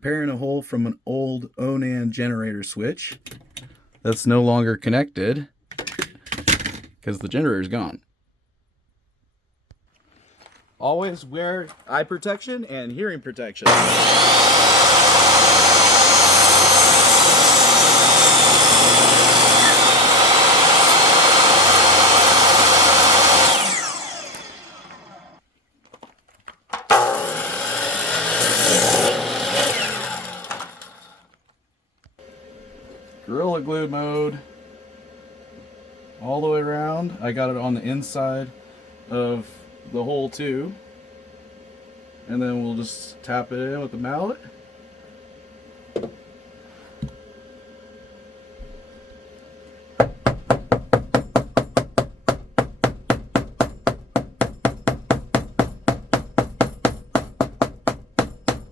Repairing a hole from an old Onan generator switch that's no longer connected because the generator's gone. Always wear eye protection and hearing protection. Gorilla Glue mode all the way around. I got it on the inside of the hole too, and then we'll just tap it in with the mallet.